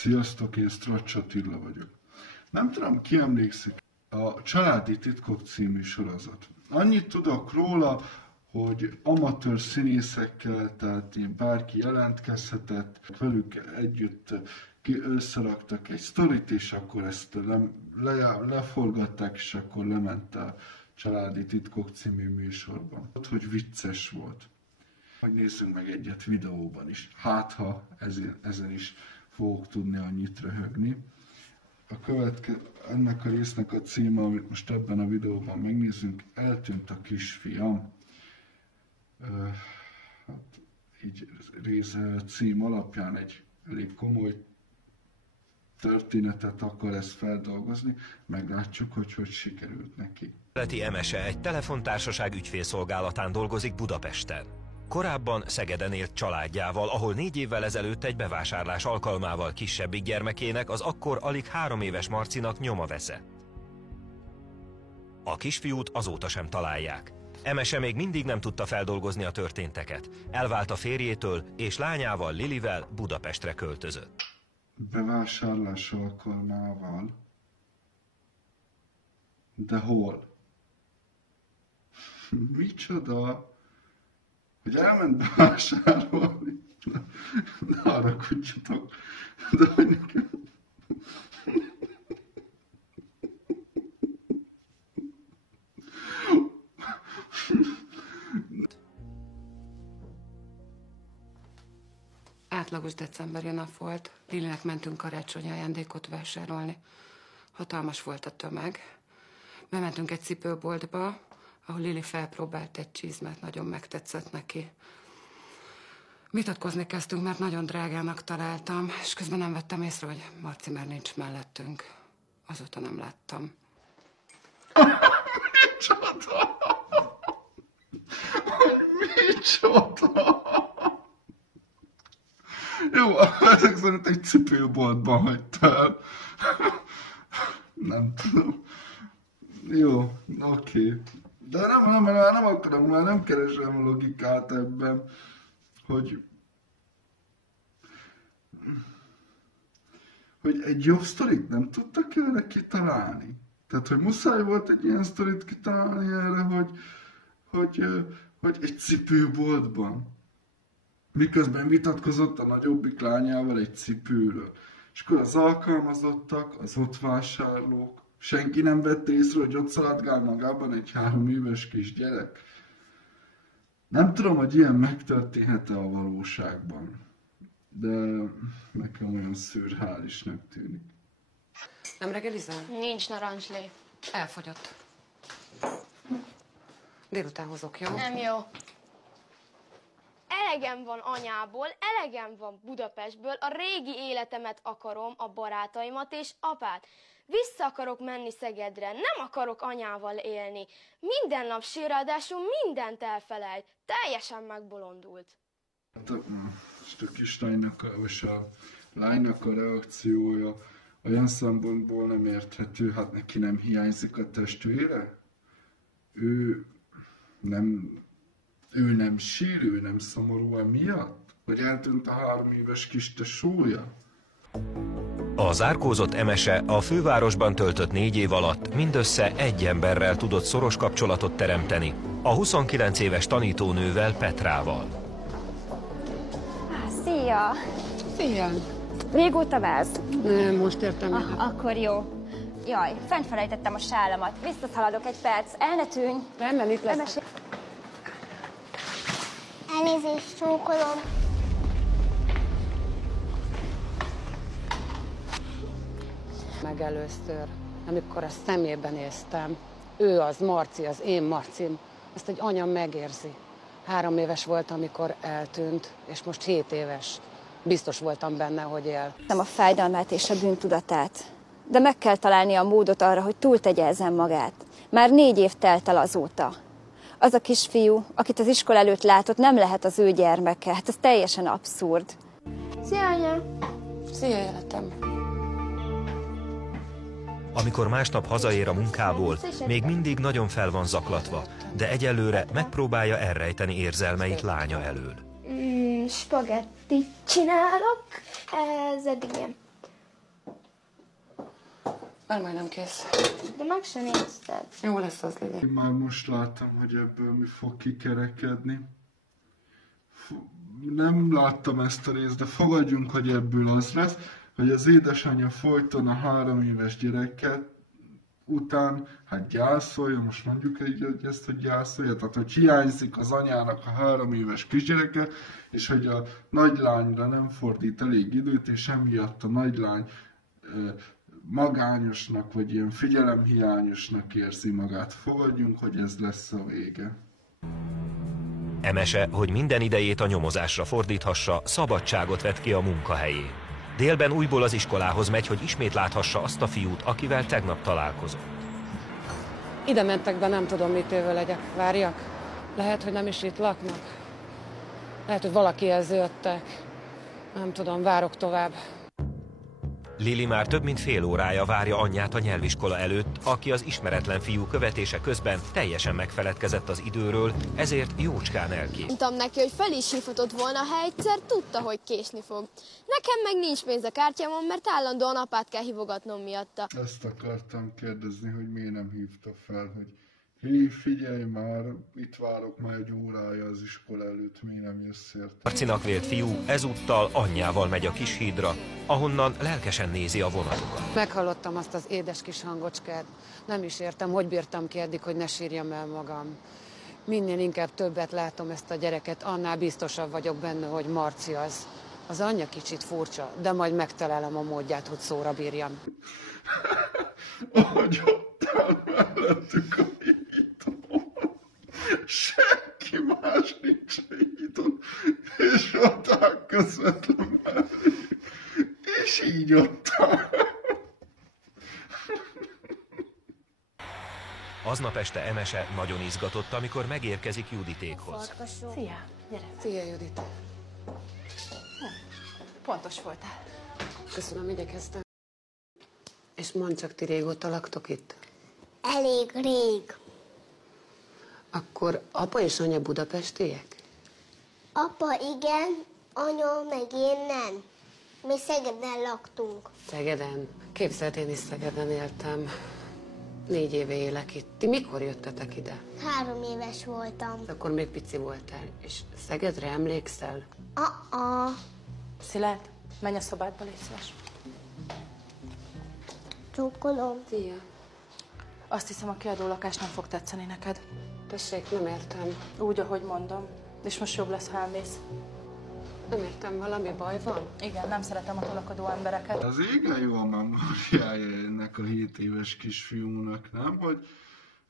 Sziasztok, én Straccs Attila vagyok. Nem tudom, ki emlékszik a Családi Titkok című sorozat. Annyit tudok róla, hogy amatőr színészekkel, tehát bárki jelentkezhetett, velük együtt összeraktak egy sztorit, és akkor ezt leforgatták, és akkor lement a Családi Titkok című műsorban. Hogy vicces volt. Hogy nézzünk meg egyet videóban is. Hát, ha ezen is fogok tudni annyit röhögni. Ennek a résznek a címe, amit most ebben a videóban megnézzünk, Eltűnt a kisfiam. Hát, így cím alapján egy elég komoly történetet akar ezt feldolgozni, meglátjuk, hogy sikerült neki. Leti Emese egy telefontársaság ügyfélszolgálatán dolgozik Budapesten. Korábban Szegeden élt családjával, ahol 4 évvel ezelőtt egy bevásárlás alkalmával kisebbik gyermekének, az akkor alig 3 éves Marcinak nyoma veszett. A kisfiút azóta sem találják. Emese még mindig nem tudta feldolgozni a történteket. Elvált a férjétől, és lányával, Lilivel Budapestre költözött. Bevásárlás alkalmával? De hol? Micsoda? Hogy elment bevásárolni? Ne haragudjatok, de hogy nekem... Átlagos decemberi nap volt. Lilinek mentünk karácsonyi ajándékot vásárolni. Hatalmas volt a tömeg. Bementünk egy cipőboltba, ahol Lili felpróbált egy csizmát, nagyon megtetszett neki. Vitatkozni kezdtünk, mert nagyon drágának találtam, és közben nem vettem észre, hogy Marci már nincs mellettünk. Azóta nem láttam. Micsoda? Micsoda? Jó, ezek szerint egy cipőboltban hagytál. Nem tudom. Jó, oké. De nem akarom, már nem keresem a logikát ebben, hogy egy jobb sztorit nem tudtak erre kitalálni. Tehát, hogy muszáj volt egy ilyen sztorit kitalálni erre, hogy egy cipőboltban. Miközben vitatkozott a nagyobbik lányával egy cipőről. És akkor az alkalmazottak, az ott vásárlók, senki nem vette észre, hogy ott szaladgál magában egy 3 éves kisgyerek. Nem tudom, hogy ilyen megtörténhet-e a valóságban, de nekem olyan szürreálisnak tűnik. Nem reggelizál? Nincs narancslé. Elfogyott. Délután hozok, jó? Nem jó. Elegem van anyából, elegem van Budapestből, a régi életemet akarom, a barátaimat és apát. Vissza akarok menni Szegedre, nem akarok anyával élni. Minden nap sír, ráadásul mindent elfelejt. Teljesen megbolondult. Hát a kislánynak és a lánynak a reakciója olyan szempontból nem érthető, hát neki nem hiányzik a testvére? Ő nem sír, ő nem szomorú emiatt? Hogy eltűnt a 3 éves kis tesója? A zárkózott Emese a fővárosban töltött 4 év alatt mindössze egy emberrel tudott szoros kapcsolatot teremteni, a 29 éves tanítónővel, Petrával. Szia! Szia! Régóta vársz? Nem, most értem. Akkor jó. Jaj, fent felejtettem a sálamat. Visszaszaladok egy perc. El ne tűnj! Nem, itt lesz. Elnézést, csókolom. Meg először, amikor a szemébe néztem. Ő az Marci, az én Marcim. Ezt egy anya megérzi. 3 éves volt, amikor eltűnt, és most 7 éves. Biztos voltam benne, hogy él. Nem a fájdalmát és a bűntudatát. De meg kell találni a módot arra, hogy túltegye ezen magát. Már 4 év telt el azóta. Az a kisfiú, akit az iskola előtt látott, nem lehet az ő gyermeke. Hát ez teljesen abszurd. Szia, anya! Szia, életem! Amikor másnap hazaér a munkából, még mindig nagyon fel van zaklatva, de egyelőre megpróbálja elrejteni érzelmeit lánya elől. Spagettit csinálok, ez eddig ilyen Már majdnem kész. De meg se nézted. Jó lesz az, Lili. Én már most láttam, hogy ebből mi fog kikerekedni. Nem láttam ezt a részt, de fogadjunk, hogy ebből az lesz, hogy az édesanyja folyton a 3 éves gyereket után, hát gyászolja, most mondjuk így, hogy ezt, hogy gyászolja, tehát hogy hiányzik az anyának a 3 éves kisgyereke, és hogy a nagylányra nem fordít elég időt, és emiatt a nagylány magányosnak, vagy ilyen figyelemhiányosnak érzi magát. Fogadjunk, hogy ez lesz a vége. Emese, hogy minden idejét a nyomozásra fordíthassa, szabadságot vett ki a munkahelyén. Délben újból az iskolához megy, hogy ismét láthassa azt a fiút, akivel tegnap találkozott. Ide mentek be, nem tudom, mit éve legyek. Várjak? Lehet, hogy nem is itt laknak. Lehet, hogy valakihez jöttek. Nem tudom, várok tovább. Lili már több mint fél órája várja anyját a nyelviskola előtt, aki az ismeretlen fiú követése közben teljesen megfeledkezett az időről, ezért jócskán elkésett. Mondtam neki, hogy fel is hívhatott volna, ha egyszer tudta, hogy késni fog. Nekem meg nincs pénz a kártyámon, mert állandóan apát kell hívogatnom miatta. Ezt akartam kérdezni, hogy miért nem hívta fel, hogy hé, figyelj már, itt várok már egy órája az iskola előtt, miért nem jössz érte? Marcinak vélt fiú ezúttal anyjával megy a Kishídra, ahonnan lelkesen nézi a vonatokat. Meghallottam azt az édes kis hangocskát. Nem is értem, hogy bírtam ki eddig, hogy ne sírjam el magam. Minél inkább többet látom ezt a gyereket, annál biztosabb vagyok benne, hogy Marci az. Az anyja kicsit furcsa, de majd megtalálom a módját, hogy szóra bírjam. Ahogy ott áll mellettük a hídon, senki más nincs a hídon, és ott áll közvetlen melléjük, és így ott áll. Aznap este Emese nagyon izgatott, amikor megérkezik Juditékhoz. Szia, gyere. Szia, Judit. Pontos voltál. Köszönöm, igyekeztem. És mondd csak, ti régóta laktok itt? Elég rég. Akkor apa és anya budapestiek? Apa igen, anya meg én nem. Mi Szegeden laktunk. Szegeden? Képzeld, én is Szegeden éltem. 4 éve élek itt. Ti mikor jöttetek ide? 3 éves voltam. Akkor még pici voltál. És Szegedre emlékszel? Szilárd, menj a szobádba, légy szíves. Csókolom. Szia. Azt hiszem, a kiadó lakás nem fog tetszeni neked. Tessék, nem értem. Úgy, ahogy mondom. És most jobb lesz, ha elmész. Nem értem, valami baj van? Igen, nem szeretem a tolakodó embereket. Az égen jó a memóriája ennek a 7 éves kisfiúnak, nem? Hogy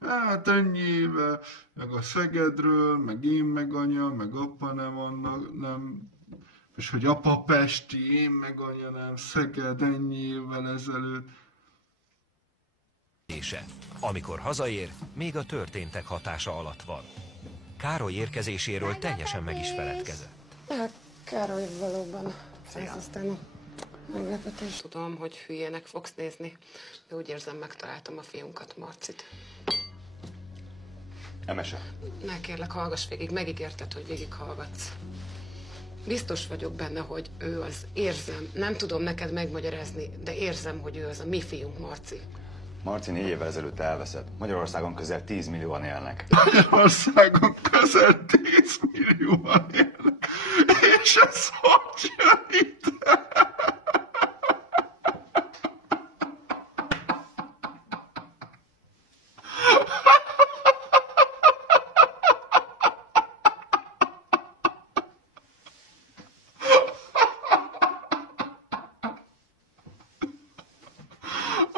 hát ennyi éve, meg a Szegedről, meg én, meg anya, meg apa nem annak, nem... És hogy apa pesti, én meg anya nem, Szeged ennyi évvel ezelőtt. Amikor hazaér, még a történtek hatása alatt van. Károly érkezéséről teljesen meg is feledkezett. Hát, Károly, valóban. Ez aztán meglepetés. Tudom, hogy hülyének fogsz nézni, de úgy érzem, megtaláltam a fiunkat, Marcit. Emese. Ne, kérlek, hallgass végig, megígérted, hogy végighallgatsz. Biztos vagyok benne, hogy ő az, érzem. Nem tudom neked megmagyarázni, de érzem, hogy ő az a mi fiunk, Marci. Marci 4 évvel ezelőtt elveszett. Magyarországon közel 10 millióan élnek. Magyarországon közel 10 millióan élnek, és ez hogy jön ide?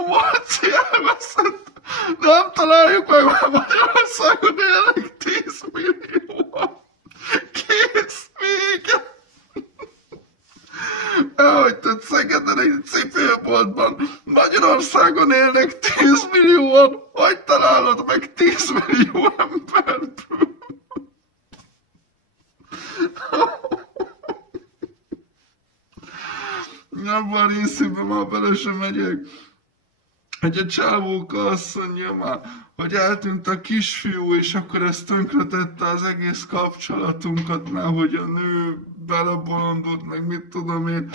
Marci elveszett, nem találjuk meg, mert Magyarországon élnek 10 millióan. Kész vége. Elhagytad Szegeden egy cipőboltban, Magyarországon élnek 10 millióan, hogy találod meg 10 millió emberből? Abban a részében már bele sem megyek. Hogy a csávóka azt mondja már, hogy eltűnt a kisfiú, és akkor ez tönkretette az egész kapcsolatunkat, már hogy a nő belebolondult, meg mit tudom én.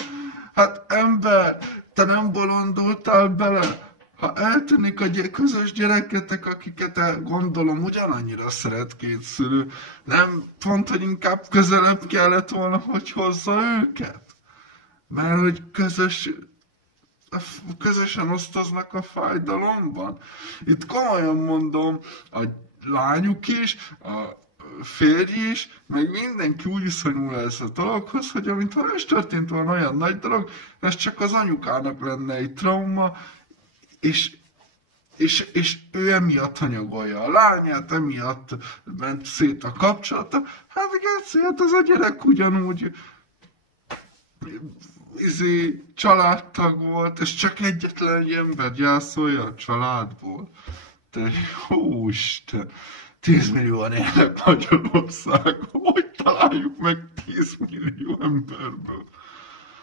Hát ember, te nem bolondultál bele? ha eltűnik a közös gyereketek, akiket gondolom ugyanannyira szeret két szülő, nem pont, hogy inkább közelebb kellett volna, hogy hozza őket? Mert hogy közösen osztoznak a fájdalomban. Itt komolyan mondom, a lányuk is, a férj is, meg mindenki úgy viszonyul ez a dologhoz, hogy amintha is történt volna olyan nagy dolog, ez csak az anyukának lenne egy trauma, és ő emiatt hanyagolja a lányát, emiatt ment szét a kapcsolata. Hát hát az a gyerek ugyanúgy családtag volt, és csak egyetlen egy ember gyászolja a családból. De jó Isten, 10 millióan élnek Magyarországon, hogy találjuk meg 10 millió emberből?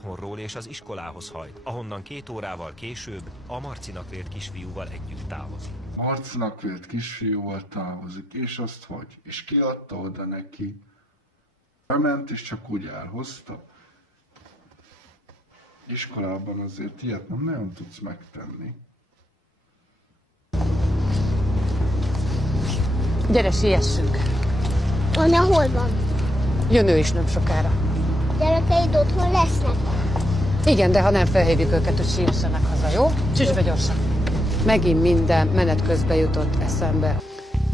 Otthonról és az iskolához hajt, ahonnan 2 órával később a Marcinak vélt kisfiúval együtt távozik. Marcinak vélt kisfiúval távozik, és azt hogy? És ki adta oda neki? Bement, és csak úgy elhozta. Iskolában azért ilyet nem nagyon tudsz megtenni. Gyere, siessünk. Anya, hol van? Jön ő is nem sokára. Gyerekeid otthon lesznek? Igen, de ha nem felhívjuk őket, hogy siessenek haza, jó? Csüss be gyorsan. Megint minden menet közben jutott eszembe.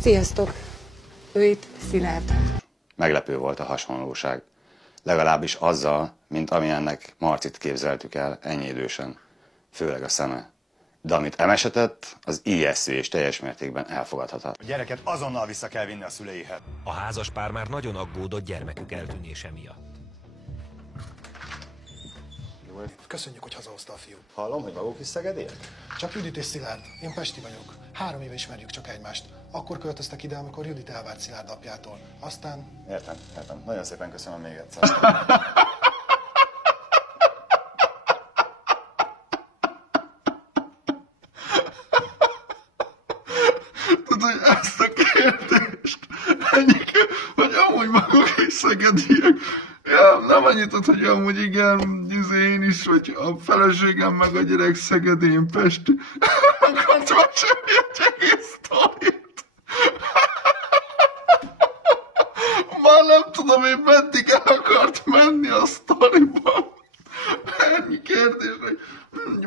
Sziasztok! Ő itt Szilárd. Meglepő volt a hasonlóság. Legalábbis azzal, mint amilyennek Marcit képzeltük el ennyi idősen. Főleg a szeme. De amit emesetett, az ijesztő és teljes mértékben elfogadhatatlan. A gyereket azonnal vissza kell vinni a szüleihez. A házas pár már nagyon aggódott gyermekük eltűnése miatt. Köszönjük, hogy hazahozta a fiút. Hallom, hogy maguk is Szegediek? Csak Judit és Szilárd. Én pesti vagyok. 3 éve ismerjük csak egymást. Akkor költöztek ide, amikor Judit elvált Szilárd apjától. Aztán... Értem. Nagyon szépen köszönöm még egyszer. Tudod, hogy ezt a kérdést hogy amúgy maguk is szegediek. Ja, nem annyit, hogy amúgy igen, én is, vagy a feleségem meg a gyerek Szegedén pesti. Akartam semmi egy egész sztorit. Már nem tudom, én meddig el akart menni a sztoriban. Ennyi kérdés, hogy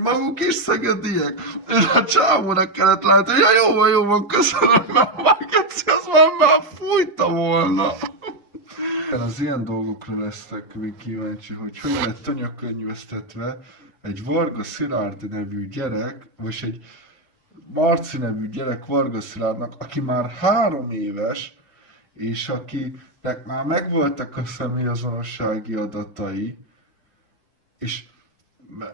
maguk is szegediek. És a csávónak kellett látni, hogy jó van, köszönöm, mert már az már fújta volna. Az ilyen dolgokra leszek még kíváncsi, hogy hogyan lett anyakönyvesztetve egy Varga Szilárd nevű gyerek, vagy egy Marci nevű gyerek Varga Szilárdnak, aki már 3 éves, és akinek már megvoltak a személyazonossági adatai, és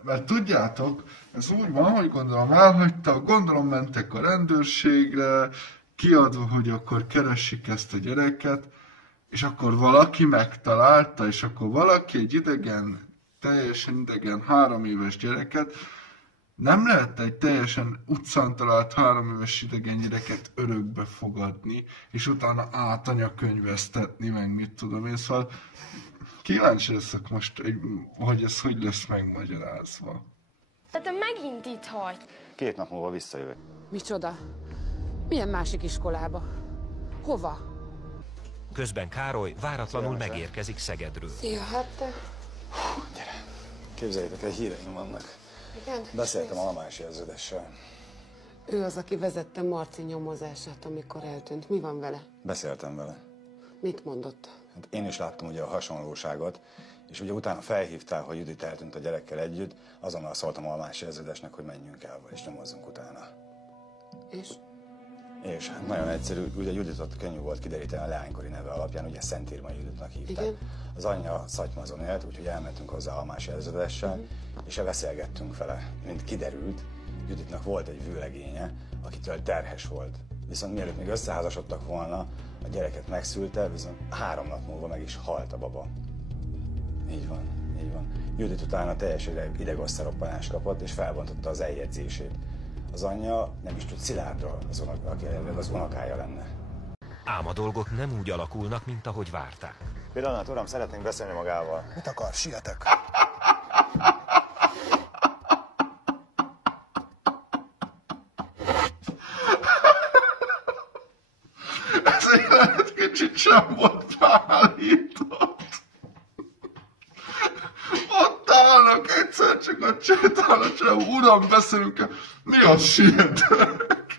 mert tudjátok, ez úgy van, hogy gondolom elhagyta, gondolom mentek a rendőrségre, kiadva, hogy akkor keresik ezt a gyereket, és akkor valaki megtalálta, és akkor valaki egy teljesen idegen 3 éves gyereket, nem lehet egy teljesen utcán talált 3 éves idegen gyereket örökbe fogadni, és utána átanyakönyvesztetni, meg mit tudom én, szóval kíváncsi leszek most, hogy ez hogy lesz megmagyarázva. Tehát te megint itt hagy. 2 nap múlva visszajövök. Micsoda? Milyen másik iskolába? Hova? Közben Károly váratlanul megérkezik Szegedről. Szia, hát te... Gyere. Képzeljétek, egy híreim vannak. Igen? Beszéltem a Lamási ezredessel. Ő az, aki vezette Marci nyomozását, amikor eltűnt. Mi van vele? Beszéltem vele. Mit mondott? Hát én is láttam ugye a hasonlóságot, és ugye utána felhívtál, hogy Judit eltűnt a gyerekkel együtt, azonnal szóltam a Lamási ezredesnek, hogy menjünk el, és nyomozzunk utána. És? És hát nagyon egyszerű, ugye Juditot könnyű volt kideríteni a leánykori neve alapján, ugye Szentírmai Juditnak hívták. Igen. Az anyja Szatymazon élt, úgyhogy elmentünk hozzá a Almási ezredessel, és beszélgettünk vele. Mint kiderült, Juditnak volt egy vőlegénye, akitől terhes volt. Viszont mielőtt még összeházasodtak volna, a gyereket megszülte, viszont 3 nap múlva meg is halt a baba. Így van, így van. Judit utána teljes idegosztaroppanást kapott, és felbontotta az eljegyzését. Az anyja nem is tud Szilárdról, aki az unokája lenne. Ám a dolgok nem úgy alakulnak, mint ahogy várták. Pillanat, uram, szeretnénk beszélni magával. Mit akar? Sietek. kicsit sem volt beállított. Ott állnak, egyszer csak a sétálnak, csak uram, beszélünk el, mi az sietek?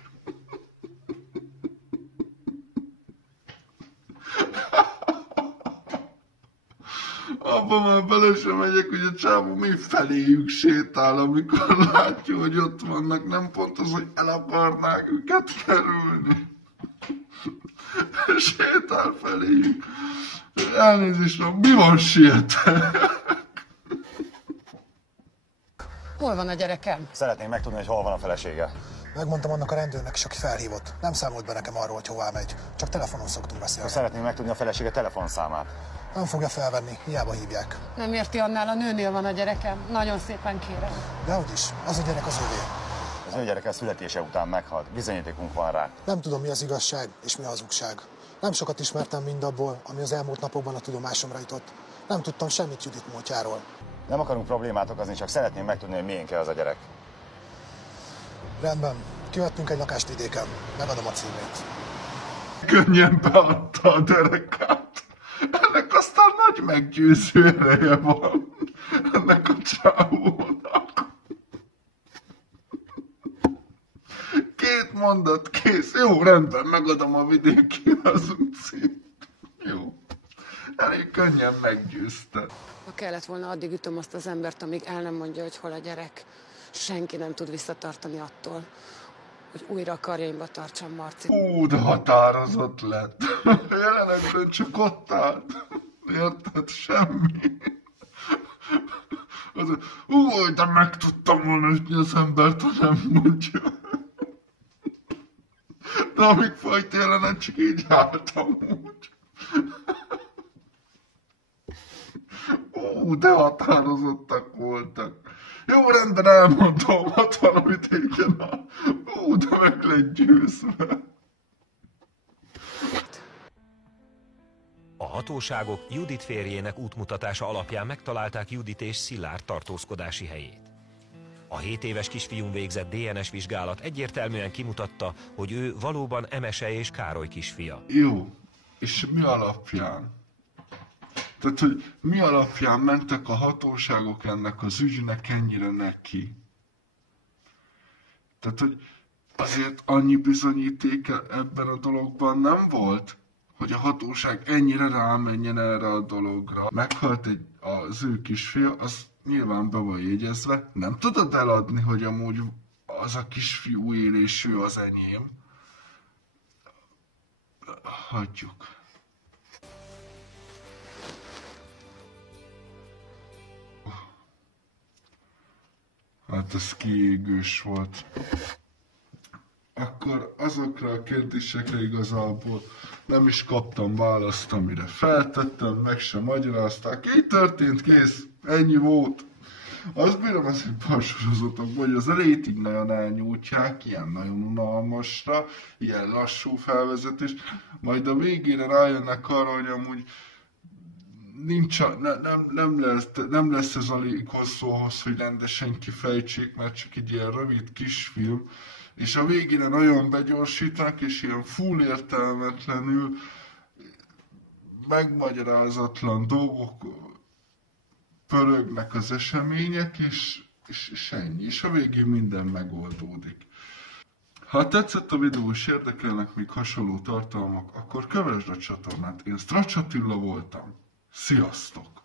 Abba már bele sem megyek, hogy a csávó még feléjük sétál, amikor látja, hogy ott vannak, nem pont az, hogy el akarnák őket kerülni. Sétál feléjük. Elnézést, mi van, sietek? Hol van a gyerekem? Szeretném megtudni, hogy hol van a felesége. Megmondtam annak a rendőrnek is, aki felhívott. Nem számolt be nekem arról, hogy hová megy. Csak telefonon szoktunk beszélni. Szeretném megtudni a felesége telefonszámát. Nem fogja felvenni, hiába hívják. Nem érti, annál a nőnél van a gyerekem. Nagyon szépen kérem. Dehogy is, az a gyerek az övé. Az ő gyereke születése után meghalt. Bizonyítékunk van rá. Nem tudom, mi az igazság és mi a hazugság. Nem sokat ismertem mindabból, ami az elmúlt napokban a tudomásomra jutott. Nem tudtam semmit Judit múltjáról. Nem akarunk problémát okozni, csak szeretném megtudni, hogy miénk az a gyerek. Rendben, kivettünk egy lakást vidéken. Megadom a címét. Könnyen beadta a derekát. Ennek aztán nagy meggyőző ereje van. Ennek a csávónak. 2 mondat, kész. Jó, rendben, megadom a vidéki házunk címét. Jó. Elég könnyen meggyőzte. Ha kellett volna, addig ütöm azt az embert, amíg el nem mondja, hogy hol a gyerek. Senki nem tud visszatartani attól, hogy újra a karjaimba tartsam Marcit. De határozott lett. Jelenetben csak ott állt. Érted? Semmi. De meg tudtam volna ütni az embert, ha nem mondja. De amíg folyt jelenet, csak így álltam úgy. De határozottak voltak. Jó, rendben, elmondom, ott valamit igen. De meg lett győzve. A hatóságok Judit férjének útmutatása alapján megtalálták Judit és Szilárd tartózkodási helyét. A 7 éves kisfiún végzett DNS vizsgálat egyértelműen kimutatta, hogy ő valóban Emese és Károly kisfia. Jó, és mi alapján? Tehát, hogy mi alapján mentek a hatóságok ennek az ügynek ennyire neki? Tehát, hogy azért annyi bizonyíték ebben a dologban nem volt, hogy a hatóság ennyire rámenjen erre a dologra. Meghalt az ő kisfia, az nyilván be van jegyezve. Nem tudod eladni, hogy amúgy az a kisfiú él és ő az enyém. Hagyjuk. Hát ez kiégős volt. Akkor azokra a kérdésekre igazából nem is kaptam választ, amire feltettem, meg sem magyarázták. Így történt, kész, ennyi volt. Azt bírom ezekben a sorozatokban, hogy az a rating nagyon elnyújtják, ilyen nagyon unalmasra, ilyen lassú felvezetés, majd a végére rájönnek arra, hogy amúgy nem lesz ez alig hosszúhoz, hogy rendesen kifejtsék, mert csak egy ilyen rövid kisfilm, és a végére nagyon begyorsítanak, és ilyen full értelmetlenül megmagyarázatlan dolgok pörögnek az események, és ennyi, és a végén minden megoldódik. Ha tetszett a videó és érdekelnek még hasonló tartalmak, akkor kövesd a csatornát. Én Stracs Attila voltam. Sziasztok!